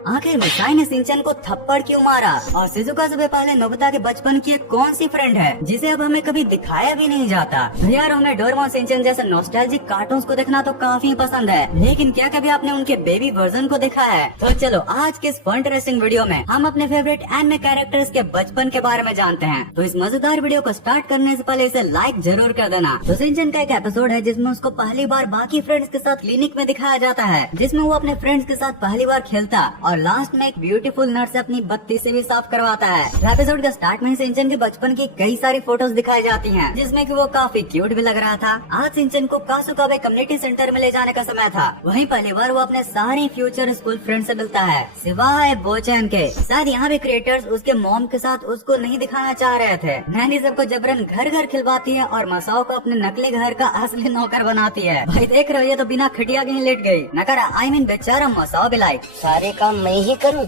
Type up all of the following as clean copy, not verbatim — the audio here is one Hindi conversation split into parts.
आखिर मिसाई ने सिंचन को थप्पड़ क्यों मारा और शिजुका से पहले नोबिता के बचपन की एक कौन सी फ्रेंड है जिसे अब हमें कभी दिखाया भी नहीं जाता। यार हमें डोरेमोन सिंचन जैसे नॉस्टैल्जिक कार्टून्स को देखना तो काफी पसंद है, लेकिन क्या कभी आपने उनके बेबी वर्जन को देखा है? तो चलो आज के इस इंटरेस्टिंग वीडियो में हम अपने फेवरेट एनिमे कैरेक्टर्स के बचपन के बारे में जानते हैं। तो इस मजेदार वीडियो को स्टार्ट करने से पहले इसे लाइक जरूर कर देना। तो सिंचन का एक एपिसोड है जिसमें उसको पहली बार बाकी फ्रेंड्स के साथ क्लिनिक में दिखाया जाता है, जिसमें वो अपने फ्रेंड्स के साथ पहली बार खेलता और लास्ट में एक ब्यूटीफुल नर्स से अपनी बत्ती से भी साफ करवाता है। एपिसोड के स्टार्ट में सिंचन के बचपन की कई सारी फोटोज दिखाई जाती हैं, जिसमें कि वो काफी क्यूट भी लग रहा था। आज सिंचन को कासुकाबे कम्युनिटी सेंटर में ले जाने का समय था। वहीं पहली बार वो अपने सारे फ्यूचर स्कूल फ्रेंड से मिलता है सिवाय बोचैन के। शायद यहाँ भी क्रिएटर्स उसके मॉम के साथ उसको नहीं दिखाना चाह रहे थे। नैनी सबको जबरन घर घर खिलवाती है और मसाओ को अपने नकली घर का असली नौकर बनाती है। भाई देख रहे हो, ये तो बिना खटिया के ही लेट गई। नकर आई मीन बेचारा मसाओ भी लाइक सारे काम मैं ही करूँ।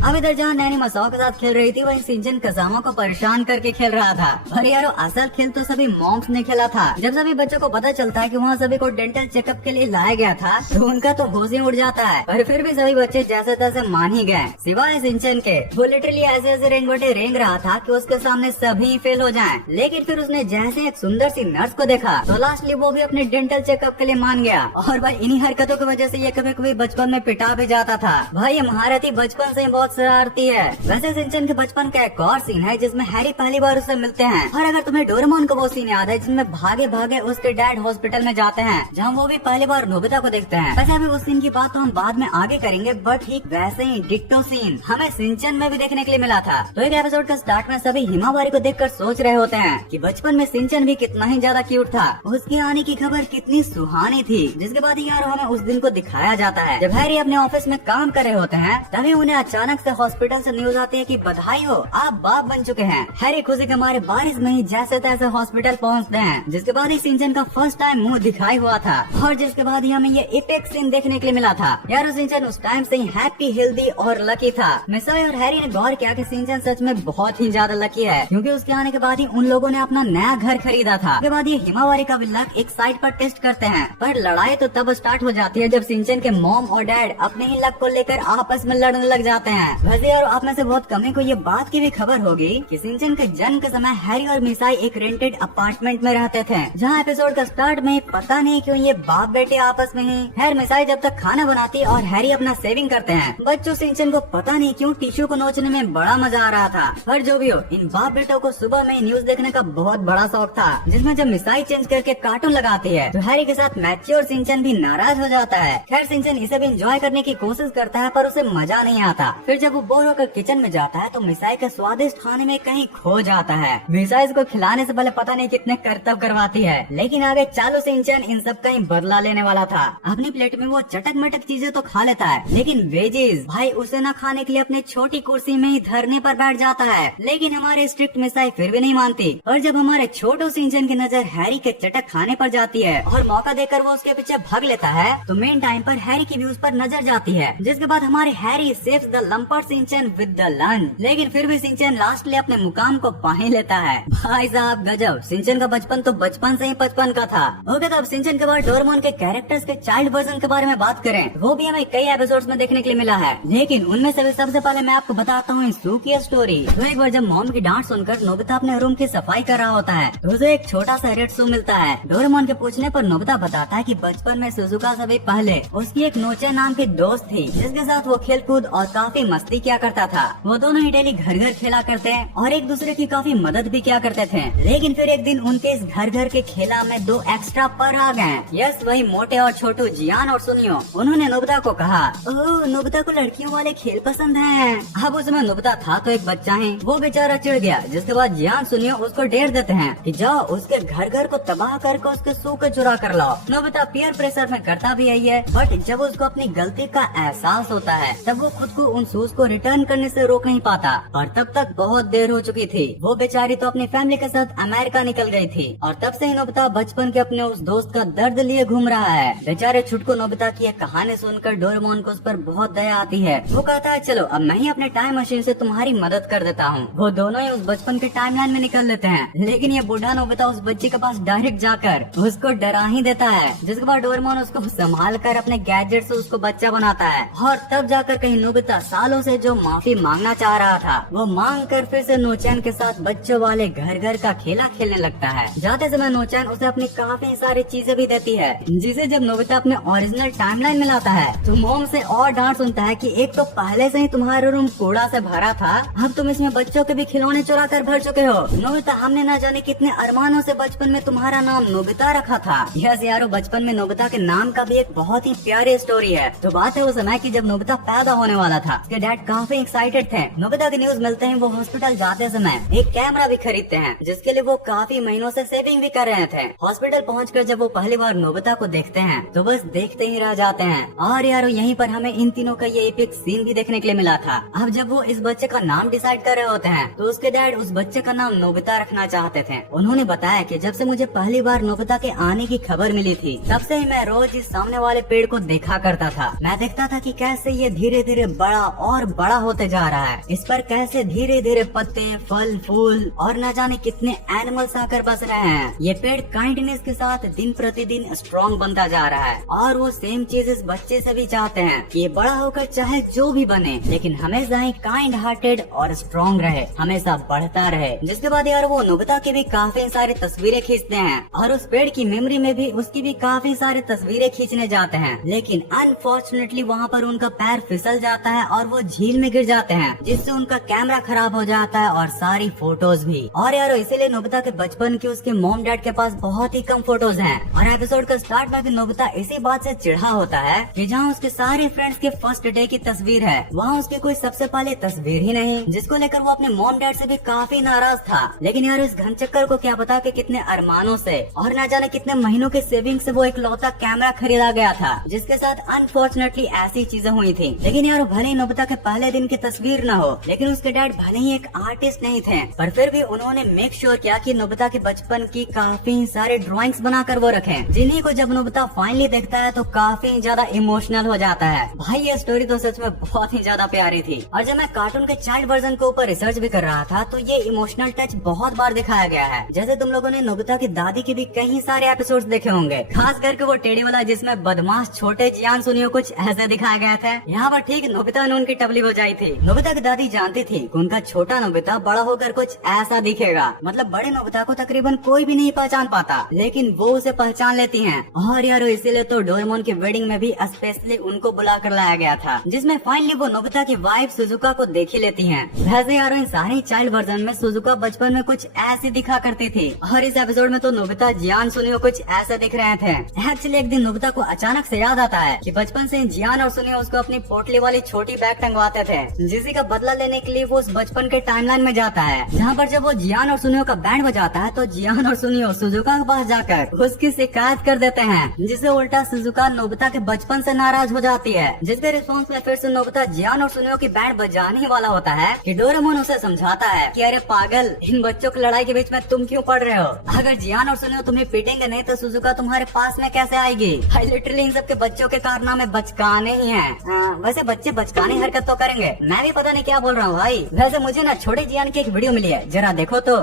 अब इधर जहाँ नैनी मसाओ के साथ खेल रही थी, वहीं सिंचन कसामा को परेशान करके खेल रहा था। और यारो असल खेल तो सभी मॉम्स ने खेला था। जब सभी बच्चों को पता चलता है कि वहाँ सभी को डेंटल चेकअप के लिए लाया गया था, तो उनका तो होश ही उड़ जाता है। और फिर भी सभी बच्चे जैसे तैसे मान ही गए, सिवाय सिंचन के। वो लिटरली ऐसे रेंगोटे रेंग रहा था कि उसके सामने सभी फेल हो जाएं। लेकिन फिर उसने जैसे एक सुंदर सी नर्स को देखा तो लास्टली वो भी अपने डेंटल चेकअप के लिए मान गया। और भाई इन्हीं हरकतों की वजह से ये कभी कभी बचपन में पिटा भी जाता था। भाई ये महारथी बचपन से ही बहुत शरारती है। वैसे सिंचन के बचपन का एक और सीन है जिसमें हैरी पहली बार उससे मिलते हैं। और अगर तुम्हें डोरेमोन का वो सीन याद है जिसमें भागे भागे उसके डैड हॉस्पिटल में जाते हैं, जहाँ वो भी पहली बार नोबिता को देखते हैं। वैसे अभी उस सीन की बात तो हम बाद में आगे करेंगे, बट ठीक वैसे ही डिट्टो सीन हमें सिंचन में भी देखने के लिए मिला था। तो एक एपिसोड का स्टार्ट में सभी हिमावारी को देखकर सोच रहे होते हैं कि बचपन में सिंचन भी कितना ही ज्यादा क्यूट था। उसके आने की खबर कितनी सुहानी थी। जिसके बाद यार हमें उस दिन को दिखाया जाता है जब हैरी अपने ऑफिस में काम कर रहे होते हैं, तभी उन्हें अचानक से हॉस्पिटल से न्यूज आती है कि बधाई हो, आप बाप बन चुके हैं। हैरी खुशी के मारे बारिश में ही जैसे तैसे हॉस्पिटल पहुंचते हैं, जिसके बाद ही सिंचन का फर्स्ट टाइम मुंह दिखाई हुआ था। और जिसके बाद ही हमें ये इपिक सीन देखने के लिए मिला था। यार सिंचन उस टाइम से ही हैप्पी, हेल्दी और लकी था। मिसाई और हैरी ने गौर किया कि सिंचन सच में बहुत ही ज्यादा लकी है, क्योंकि उसके आने के बाद ही उन लोगों ने अपना नया घर खरीदा था। उसके बाद ये हिमावारी का भी लक एक साइड पर टेस्ट करते हैं, पर लड़ाई तो तब स्टार्ट हो जाती है जब सिंचन के मॉम और डैड अपने ही लक को लेकर आपस में लड़ने लग जाते हैं। वैसे यार आप में से बहुत कमी को ये बात की भी खबर होगी कि सिंचन के जन्म के समय हैरी और मिसाई एक रेंटेड अपार्टमेंट में रहते थे, जहाँ एपिसोड का स्टार्ट में पता नहीं क्यों ये बाप बेटे आपस में ही खैर मिसाई जब तक खाना बनाती और हैरी अपना सेविंग करते हैं, बच्चों सिंचन को पता नहीं क्यों टिश्यू को नोचने में बड़ा मजा आ रहा था। पर जो भी हो, इन बाप बेटों को सुबह में न्यूज देखने का बहुत बड़ा शौक था, जिसमें जब मिसाई चेंज करके कार्टून लगाती है तो हैरी के साथ मैच्योर सिंचन भी नाराज हो जाता है। खैर सिंचन इसे भी एंजॉय करने की कोशिश करता है, पर उसे मजा नहीं आता। फिर जब वो बोर होकर किचन में जाता है तो मिसाई के स्वादिष्ट खाने में कहीं खो जाता है। मिसाई को खिलाने से पहले पता नहीं कितने करतब करवाती है, लेकिन आगे चालू सिंचन इन सब का ही बदला लेने वाला था। अपनी प्लेट में वो चटक मटक चीजें तो खा लेता है, लेकिन वेजीज भाई उसे न खाने के लिए अपनी छोटी कुर्सी में ही धरने पर बैठ जाता है। लेकिन हमारे स्ट्रिक्ट मिसाई फिर भी नहीं मानती, और जब हमारे छोटू सिंचन की नजर हैरी के चटक खाने पर जाती है और मौका देकर वो उसके पीछे भाग लेता है, तो मेन टाइम पर हैरी की व्यूज पर नजर जाती है। जिसके बाद हमारे हैरी सेव्स द लंपर सिंचन विद द लंच, लेकिन फिर भी सिंचन लास्टली अपने मुकाम को पा ही लेता है। भाई साहब गजब, सिंचन का बचपन तो बचपन से ही बचपन का था। ओके, तो अब सिंचन के बाद डोरेमोन के कैरेक्टर्स के चाइल्ड वर्जन के बारे में बात करें, वो भी हमें कई एपिसोड्स में देखने के लिए मिला है, लेकिन उनमें से सबसे पहले मैं आपको बताता हूँ सू की स्टोरी। तो एक बार जब मॉम की डांट सुनकर नोबिता अपने रूम की सफाई कर रहा होता है, तो उसे एक छोटा सा रेड सू मिलता है। डोरेमोन के पूछने पर नोबिता बताता है कि बचपन में सुजुका से भी पहले उसकी एक नोचे नाम की दोस्त थी, जिसके साथ वो खेल कूद और काफी मस्ती किया करता था। वो दोनों ही डेली घर घर खेला करते और एक दूसरे की काफी मदद भी किया करते थे। लेकिन फिर एक दिन उनके इस घर घर के खेला में दो एक्स्ट्रा पर आ गए। यस, वही मोटे और छोटू जियान और सुनियो। उन्होंने नोबिता को कहा, ओह नोबिता को लड़कियों वाले खेल पसंद हैं। अब उसमें नोबिता था तो एक बच्चा है, वो बेचारा चिढ़ गया। जिसके बाद जियान सुनियो उसको डेर देते हैं कि जाओ उसके घर घर को तबाह करके उसके सू को चुरा कर लाओ। नोबिता पीयर प्रेशर में करता भी यही है, बट जब उसको अपनी गलती का एहसास होता है तब वो खुद को उन सू उसको रिटर्न करने से रोक नहीं पाता। और तब तक बहुत देर हो चुकी थी। वो बेचारी तो अपनी फैमिली के साथ अमेरिका निकल गई थी और तब से ही नोबिता बचपन के अपने उस दोस्त का दर्द लिए घूम रहा है। बेचारे छुटको नोबिता की यह कहानी सुनकर डोरेमोन को उस पर बहुत दया आती है। वो कहता है चलो अब मैं ही अपने टाइम मशीन से तुम्हारी मदद कर देता हूँ। वो दोनों ही उस बचपन के टाइमलाइन में निकल लेते हैं, लेकिन ये बूढ़ा नोबिता उस बच्चे के पास डायरेक्ट जाकर उसको डरा ही देता है, जिसके बाद डोरेमोन उसको संभाल कर अपने गैजेट से उसको बच्चा बनाता है। और तब जाकर कहीं नोबिता सालों से जो माफी मांगना चाह रहा था वो मांग कर फिर से नोचैन के साथ बच्चों वाले घर घर का खेला खेलने लगता है। जाते समय नोचैन उसे अपनी काफी सारी चीजें भी देती है, जिसे जब नोबिता अपने ओरिजिनल टाइमलाइन में लाता है तो मोम से और डांट सुनता है कि एक तो पहले से ही तुम्हारा रूम कूड़ा से भरा था, अब तुम इसमें बच्चों के भी खिलौने चुरा कर भर चुके हो। नोबिता हमने न जाने कितने अरमानों से बचपन में तुम्हारा नाम नोबिता रखा था। यस यारो, बचपन में नोबिता के नाम का भी एक बहुत ही प्यारी स्टोरी है। तो बात है उस समय की जब नोबिता पैदा होने वाला था। उसके डैड काफी एक्साइटेड थे। नोबिता की न्यूज मिलते हैं वो हॉस्पिटल जाते समय एक कैमरा भी खरीदते हैं, जिसके लिए वो काफी महीनों से सेविंग भी कर रहे थे। हॉस्पिटल पहुंचकर जब वो पहली बार नोबिता को देखते हैं तो बस देखते ही रह जाते हैं। और यारो यहीं पर हमें इन तीनों का ये एपिक सीन भी देखने के लिए मिला था। अब जब वो इस बच्चे का नाम डिसाइड कर रहे होते हैं तो उसके डैड उस बच्चे का नाम नोबिता रखना चाहते थे। उन्होंने बताया कि जब से मुझे पहली बार नोबिता के आने की खबर मिली थी तब से ही मैं रोज इस सामने वाले पेड़ को देखा करता था। मैं देखता था कि कैसे ये धीरे धीरे बड़ा और बड़ा होते जा रहा है। इस पर कैसे धीरे धीरे पत्ते, फल, फूल और न जाने कितने एनिमल्स आकर बस रहे हैं। ये पेड़ काइंडनेस के साथ दिन प्रतिदिन स्ट्रॉन्ग बनता जा रहा है और वो सेम चीज इस बच्चे से भी चाहते हैं कि ये बड़ा होकर चाहे जो भी बने लेकिन हमेशा ही काइंड हार्टेड और स्ट्रॉन्ग रहे, हमेशा बढ़ता रहे। जिसके बाद यार वो नोबिता की भी काफी सारी तस्वीरें खींचते हैं और उस पेड़ की मेमोरी में भी उसकी भी काफी सारी तस्वीरें खींचने जाते हैं, लेकिन अनफॉर्चुनेटली वहाँ पर उनका पैर फिसल जाता है और वो झील में गिर जाते हैं, जिससे उनका कैमरा खराब हो जाता है और सारी फोटोज भी। और यारो इसीलिए नोबिता के बचपन की उसके मॉम डैड के पास बहुत ही कम फोटोज हैं। और एपिसोड का स्टार्ट में भी नोबिता इसी बात से चिढ़ा होता है कि जहाँ उसके सारे फ्रेंड्स के फर्स्ट डे की तस्वीर है वहाँ उसकी कोई सबसे पहले तस्वीर ही नहीं, जिसको लेकर वो अपने मॉम डैड से भी काफी नाराज था। लेकिन यार इस घनचक्कर को क्या पता कि कितने अरमानों से और न जाने कितने महीनों के सेविंग से वो एक लौता कैमरा खरीदा गया था, जिसके साथ अनफॉर्चुनेटली ऐसी चीजें हुई थी। लेकिन यार भले ही नोबिता के पहले दिन की तस्वीर न हो, लेकिन उसके डैड भले ही एक आर्टिस्ट नहीं थे, पर फिर भी उन्होंने मेक श्योर किया कि नोबिता के बचपन की काफी सारे ड्राइंग्स बनाकर वो रखे, जिन्हीं को जब नोबिता फाइनली देखता है तो काफी ज्यादा इमोशनल हो जाता है। भाई ये स्टोरी तो सच में बहुत ही ज्यादा प्यारी थी। और जब मैं कार्टून के चाइल्ड वर्जन के ऊपर रिसर्च भी कर रहा था तो ये इमोशनल टच बहुत बार दिखाया गया है। जैसे तुम लोगों ने नोबिता की दादी के भी कई सारे एपिसोड्स देखे होंगे, खास करके वो टेढ़ी वाला जिसमें बदमाश छोटे जियान सुनियो कुछ ऐसे दिखाया गया था। यहाँ पर ठीक नोबिता ने उनकी टबली बजाई थी। नोबिता की दादी जानती थी कि उनका छोटा नोबिता बड़ा होकर कुछ ऐसा दिखेगा, मतलब बड़े नोबिता को तकरीबन कोई भी नहीं पहचान पाता, लेकिन वो उसे पहचान लेती हैं। और यारो इसीलिए तो डोरेमोन की वेडिंग में भी स्पेशली उनको बुला कर लाया गया था, जिसमें फाइनली वो नोबिता की वाइफ सुजुका को देख ही लेती हैं। वैसे यारो इन सारे चाइल्ड वर्जन में सुजुका बचपन में कुछ ऐसी दिखा करती थी और इस एपिसोड में तो नोबिता जियान सुनियो कुछ ऐसे दिख रहे थे। एक्चुअली एक दिन नोबिता को अचानक से याद आता है कि बचपन से जियान और सुनियो उसको अपनी पोटली वाली छोटी बैग टंगवाते थे, जिसी का बदला लेने के लिए वो उस बचपन के टाइमलाइन में जाता है, जहाँ पर जब वो जियान और सुनियो का बैंड बजाता है तो जियान और सुनियो सुजुका के पास जाकर उसकी शिकायत कर देते हैं, जिससे उल्टा सुजुका नोबिता के बचपन से नाराज हो जाती है। जिसके रिस्पॉन्स में फिर से नोबिता जियान और सुनियो की बैंड बजाने ही वाला होता है कि डोरेमोन उसे समझाता है कि अरे पागल, इन बच्चों की लड़ाई के बीच में तुम क्यों पड़ रहे हो? अगर जियान और सुनियो तुम्हें पीटेंगे नहीं तो सुजुका तुम्हारे पास में कैसे आएगी? लिटरली इन सब के बच्चों के कारनामे बचकाने ही हैं। वैसे बच्चे बचकाने हरकत तो करेंगे, मैं भी पता नहीं क्या बोल रहा हूँ भाई। वैसे मुझे ना छोटे जियान की एक वीडियो मिली है, जरा देखो तो।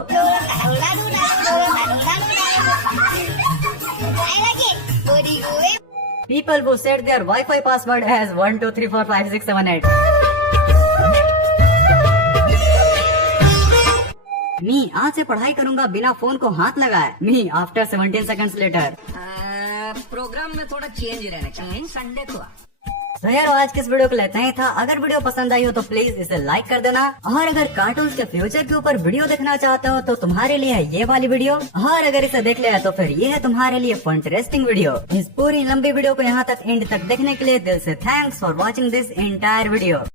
People who set their Wi-Fi password as 1 2 3 4 5 6 7 8. मी आज से पढ़ाई करूंगा बिना फोन को हाथ लगाए। Me after 17 seconds later. Programme में थोड़ा चेंज रहना चाहिए संडे को। तो यार आज के इस वीडियो को लेते ही था। अगर वीडियो पसंद आई हो तो प्लीज इसे लाइक कर देना, और अगर कार्टून्स के फ्यूचर के ऊपर वीडियो देखना चाहते हो तो तुम्हारे लिए है ये वाली वीडियो, और अगर इसे देख लिया तो फिर ये है तुम्हारे लिए फंटरेस्टिंग वीडियो। इस पूरी लंबी वीडियो को यहाँ तक एंड तक देखने के लिए दिल से thanks for watching this entire video.